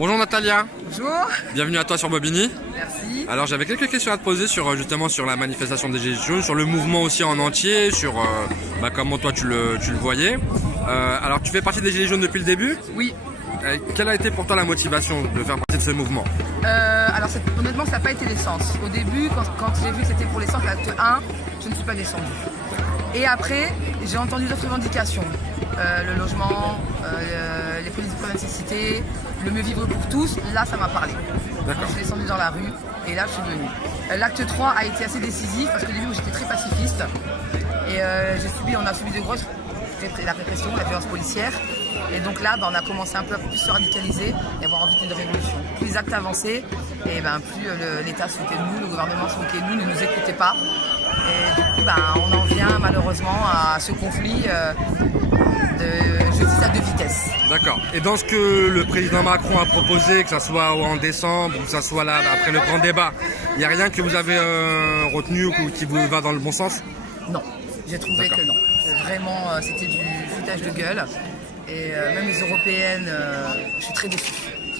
Bonjour Natalia. Bonjour. Bienvenue à toi sur Bobigny. Merci. Alors j'avais quelques questions à te poser sur justement sur la manifestation des Gilets jaunes, sur le mouvement aussi en entier, sur comment toi tu le voyais. Alors tu fais partie des Gilets jaunes depuis le début. Oui. Quelle a été pour toi la motivation de faire partie de ce mouvement? Alors honnêtement ça n'a pas été l'essence. Au début quand j'ai vu que c'était pour l'essence, l'acte 1, je ne suis pas descendue. Et après j'ai entendu d'autres revendications. Le logement, les politiques de nécessité, le mieux vivre pour tous, là ça m'a parlé. D'accord. Je suis descendue dans la rue et là je suis venue. L'acte 3 a été assez décisif parce qu'au début j'étais très pacifiste et on a subi de grosses la répression, la violence policière. Et donc là, on a commencé un peu à plus se radicaliser et avoir envie d'une révolution. Plus les actes avançaient, et plus l'État se moquait de nous, le gouvernement se moquait de nous, ne nous écoutait pas. Et du coup, on en vient malheureusement à ce conflit de justice à deux vitesses. D'accord. Et dans ce que le président Macron a proposé, que ce soit en décembre ou que ce soit là après le grand débat, il n'y a rien que vous avez retenu ou qui vous va dans le bon sens? Non, j'ai trouvé que non. Vraiment, c'était du foutage de gueule. Et même les européennes, je suis très déçue.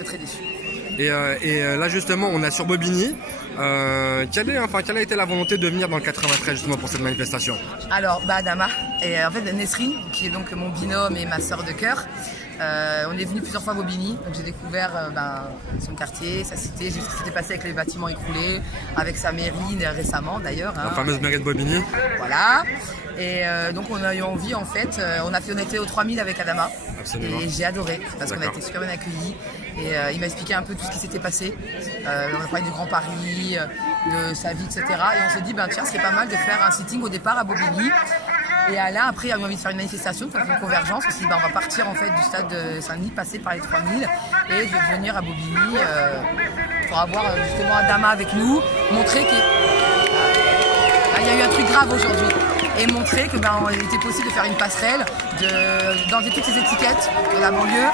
Très déçue. Et là justement, on est sur Bobigny. Quelle a été la volonté de venir dans le 93 justement pour cette manifestation? Alors, Adama et en fait Nesrine, qui est donc mon binôme et ma sœur de cœur. On est venu plusieurs fois à Bobigny, donc j'ai découvert son quartier, sa cité, j'ai vu ce qui s'était passé avec les bâtiments écroulés, avec sa mairie récemment d'ailleurs. La fameuse mairie de Bobigny. Voilà. Et donc on a eu envie en fait, on était au 3000 avec Adama. Absolument. Et j'ai adoré parce qu'on a été super bien accueillis et il m'a expliqué un peu tout ce qui s'était passé. On a parlé du Grand Paris, de sa vie, etc. Et on s'est dit, tiens, c'est pas mal de faire un sitting au départ à Bobigny. Et là, après, il a eu envie de faire une manifestation, de faire une convergence. On s'est dit, on va partir en fait du stade de Saint-Denis, passer par les 3000 et de venir à Bobigny pour avoir justement Adama avec nous, montrer qu'il y a eu un truc grave aujourd'hui. Et montrer que il était possible de faire une passerelle, d'enlever toutes ces étiquettes de la banlieue,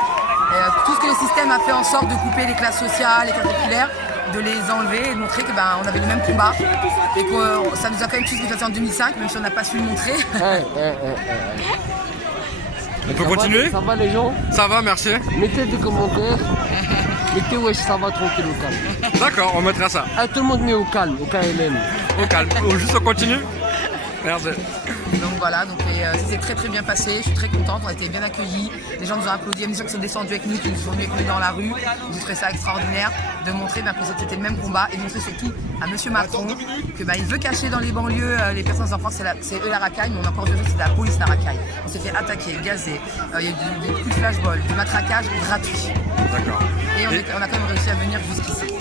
tout ce que le système a fait en sorte de couper les classes sociales, les classes populaires, de les enlever et de montrer que on avait le même combat et que ça nous a quand même tous fait en 2005, même si on n'a pas su le montrer. On peut continuer? Ça va les gens? Ça va, merci. Mettez des commentaires. Mettez wesh, ça va tranquille au calme. D'accord, on mettra ça. Tout le monde met au calme, au KLM. Au calme. Juste on continue. Merci. Donc voilà, ça s'est très bien passé, je suis très contente, on a été bien accueillis, les gens nous ont applaudi, il y a des gens qui sont descendus avec nous, qui nous sont venus avec nous dans la rue, j'ai trouvé ça extraordinaire de montrer que c'était le même combat et de montrer surtout à M. Macron que il veut cacher dans les banlieues les personnes en France, c'est eux la racaille, mais on a encore vu que c'est la police la racaille. On s'est fait attaquer, gazer, il y a eu des coups de flashball, du matraquage gratuit. D'accord. Et on a quand même réussi à venir jusqu'ici.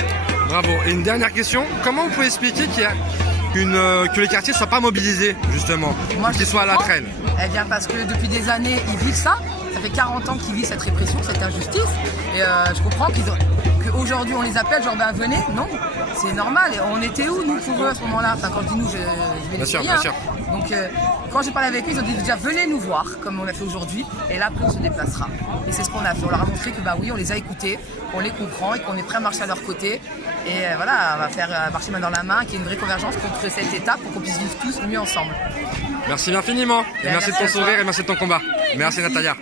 Bravo. Et une dernière question, comment vous pouvez expliquer que les quartiers ne soient pas mobilisés, justement, qu'ils soient à la traîne? Eh bien, parce que depuis des années, ils vivent ça. Ça fait 40 ans qu'ils vivent cette répression, cette injustice. Et je comprends qu'aujourd'hui, on les appelle, genre, venez. Non, c'est normal. Et on était où, nous, pour eux, à ce moment-là? Enfin, quand je dis nous, je vais les bien sûr. Donc, quand j'ai parlé avec eux, ils ont dit déjà, venez nous voir, comme on l'a fait aujourd'hui. Et là, après, on se déplacera. Et c'est ce qu'on a fait. On leur a montré que, oui, on les a écoutés, qu'on les comprend et qu'on est prêt à marcher à leur côté. Et voilà, on va faire marcher main dans la main, qu'il y ait une vraie convergence contre cette étape pour qu'on puisse vivre tous mieux ensemble. Merci infiniment. Et merci de ton sourire et merci de ton combat. Merci Natalia.